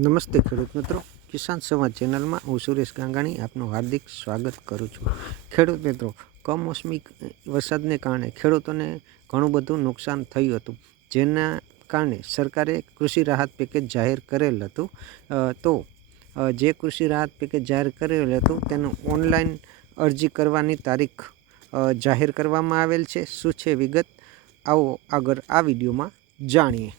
નમસ્તે ખેડૂત મિત્રો, કિસાન સંવાદ ચેનલમાં હું સુરેશ ગાંગાણી આપનું હાર્દિક સ્વાગત કરું છું। ખેડૂત મિત્રો, કમોસમી વરસાદને કારણે ખેડૂતોને ઘણું બધું નુકસાન થયું હતું, જેના કારણે સરકારે કૃષિ રાહત પેકેજ જાહેર કરેલ હતું। તો જે કૃષિ રાહત પેકેજ જાહેર કરેલ હતું તેનું ઓનલાઈન અરજી કરવાની તારીખ જાહેર કરવામાં આવેલ છે। શું છે વિગત, આવો આગળ આ વિડીયોમાં જાણીએ।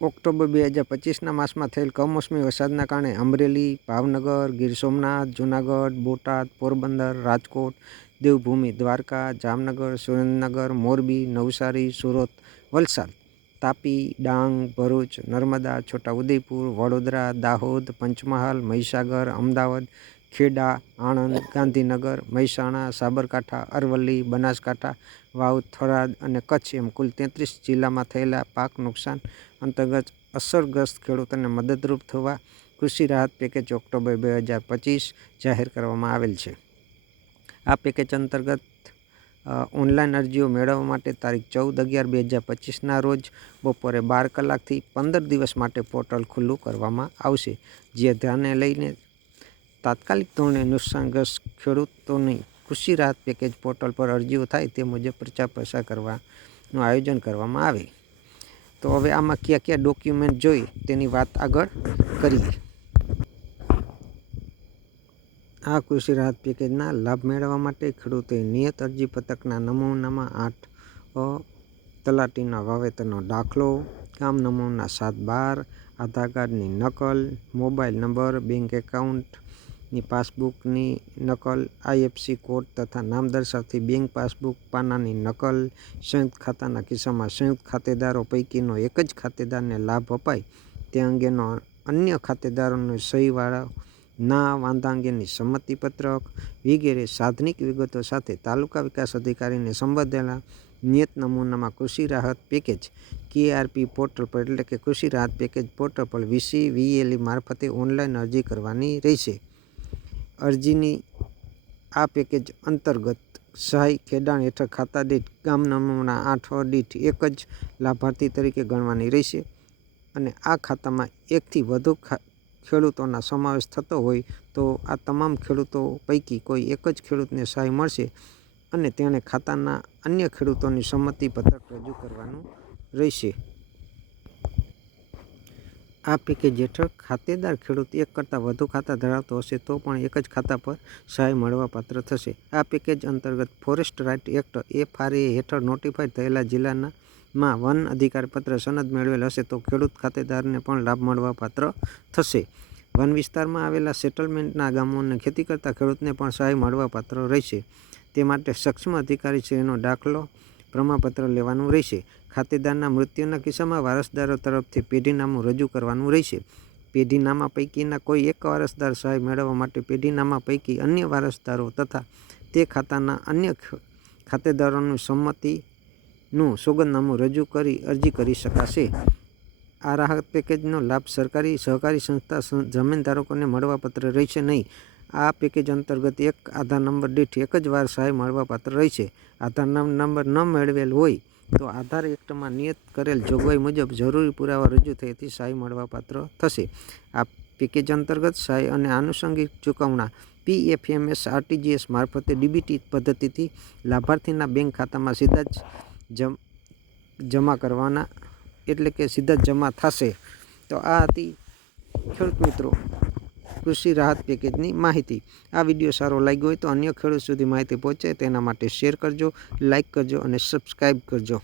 ઓક્ટોબર 2025ના માસમાં થયેલ કમોસમી વરસાદના કારણે અમરેલી, ભાવનગર, ગીર સોમનાથ, જૂનાગઢ, બોટાદ, પોરબંદર, રાજકોટ, દેવભૂમિ, દ્વારકા, જામનગર, સુરેન્દ્રનગર, મોરબી, નવસારી, સુરત, વલસાડ, તાપી, ડાંગ, ભરૂચ, નર્મદા, છોટાઉદેપુર, વડોદરા, દાહોદ, પંચમહાલ, મહીસાગર, અમદાવાદ, ખેડા, આણંદ, ગાંધીનગર, મહેસાણા, સાબરકાંઠા, અરવલ્લી, બનાસકાંઠા, વાવ, થરાદ અને કચ્છ એમ કુલ 33 જિલ્લામાં થયેલા પાક નુકસાન અંતર્ગત અસરગ્રસ્ત ખેડૂતોને મદદરૂપ થવા કૃષિ રાહત પેકેજ ઓક્ટોબર 2025 જાહેર કરવામાં આવેલ છે। આ પેકેજ અંતર્ગત ઓનલાઈન અરજીઓ મેળવવા માટે તારીખ 14/11/2025ના રોજ બપોરે 12 કલાકથી 15 દિવસ માટે પોર્ટલ ખુલ્લું કરવામાં આવશે, જે ધ્યાને લઈને તાત્કાલિક ધોરણે નુકસાનગ્રસ્ત ખેડૂતોની કૃષિ રાહત પેકેજ પોર્ટલ પર અરજીઓ થાય તે મુજબ પ્રચાર પ્રસાર કરવાનું આયોજન કરવામાં આવે। તો હવે આમાં કયા કયા ડોક્યુમેન્ટ જોઈ તેની વાત આગળ કરીએ। આ કૃષિ રાહત પેકેજના લાભ મેળવવા માટે ખેડૂતોએ નિયત અરજી પત્રકના નમૂનામાં 8 તલાટીના વાવેતરનો દાખલો, ગામ નમૂના 7-12, આધાર કાર્ડની નકલ, મોબાઈલ નંબર, બેંક એકાઉન્ટની પાસબુકની નકલ, IFSC કોડ તથા નામ દર્શાવતી બેંક પાસબુક પાનાની નકલ, સંયુક્ત ખાતાના કિસ્સામાં સંયુક્ત ખાતેદારો પૈકીનો એક જ ખાતેદારને લાભ અપાય તે અંગેનો અન્ય ખાતેદારોની સહીવાળા ના વાંધા અંગેની સંમતિપત્રક વગેરે સાધનિક વિગતો સાથે તાલુકા વિકાસ અધિકારીને સંબંધેલા નિયત નમૂનામાં કૃષિ રાહત પેકેજ KRP પોર્ટલ પર એટલે કે કૃષિ રાહત પેકેજ પોર્ટલ પર VCVLE મારફતે ઓનલાઈન અરજી કરવાની રહેશે। અરજીની આ પેકેજ અંતર્ગત સહાય ખેડાણ હેઠળ ખાતા દીઠ ગામ નમૂના 8 દીઠ એક જ લાભાર્થી તરીકે ગણવાની રહેશે અને આ ખાતામાં એકથી વધુ ખેડૂતોના સમાવેશ થતો હોય તો આ તમામ ખેડૂતો પૈકી કોઈ એક જ ખેડૂતને સહાય મળશે અને તેણે ખાતાના અન્ય ખેડૂતોની સંમતિ પત્રક રજૂ કરવાનું રહેશે। આ પેકેજ હેઠળ ખાતેદાર ખેડૂત એક કરતાં વધુ ખાતા ધરાવતો હશે તો પણ એક જ ખાતા પર સહાય મળવાપાત્ર થશે। આ પેકેજ અંતર્ગત ફોરેસ્ટ રાઇટ એક્ટ FRA હેઠળ નોટિફાઈડ થયેલા જિલ્લામાં વન અધિકાર પત્ર સનદ મેળવેલ હશે તો ખેડૂત ખાતેદારને પણ લાભ મળવાપાત્ર થશે। વન વિસ્તારમાં આવેલા સેટલમેન્ટના ગામોને ખેતી કરતા ખેડૂતને પણ સહાય મળવાપાત્ર રહેશે। તે માટે સક્ષમ અધિકારીશ્રીનો દાખલો પ્રમાણપત્ર લેવાનું રહેશે। ખાતેદારના મૃત્યુના કિસ્સામાં વારસદારો તરફથી પેઢીનામું રજૂ કરવાનું રહેશે। પેઢીનામા પૈકીના કોઈ એક વારસદાર સહાય મેળવવા માટે પેઢીનામા પૈકી અન્ય વારસદારો તથા તે ખાતાના અન્ય ખાતેદારોની સંમતિનું સોગંદનામું રજૂ કરી અરજી કરી શકાશે। આ રાહત પેકેજનો લાભ સરકારી સહકારી સંસ્થા જમીનધારકોને મળવાપાત્ર રહેશે નહીં। આ પેકેજ અંતર્ગત એક આધાર નંબર દીઠ એક જ વાર સહાય મળવાપાત્ર રહેશે। આધાર નંબર ન મેળવેલ હોય તો આધાર એક્ટમાં નિયત કરેલ જોગવાઈ મુજબ જરૂરી પુરાવા રજૂ થયેથી સહાય મળવાપાત્ર થશે। આ પેકેજ અંતર્ગત સહાય અને આનુષંગિક ચૂકવણા PFMS RTGS મારફતે DBT પદ્ધતિથી લાભાર્થીના બેંક ખાતામાં સીધા જ જમા કરવાના એટલે કે સીધા જ જમા થશે। તો આ હતી ખેડૂત મિત્રો કૃષિ રાહત પેકેજની માહિતી। આ વિડીયો સારો લાગ્યો હોય તો અન્ય ખેડૂત સુધી માહિતી પહોંચે તેના માટે શેર કરજો, લાઇક કરજો અને સબસ્ક્રાઈબ કરજો।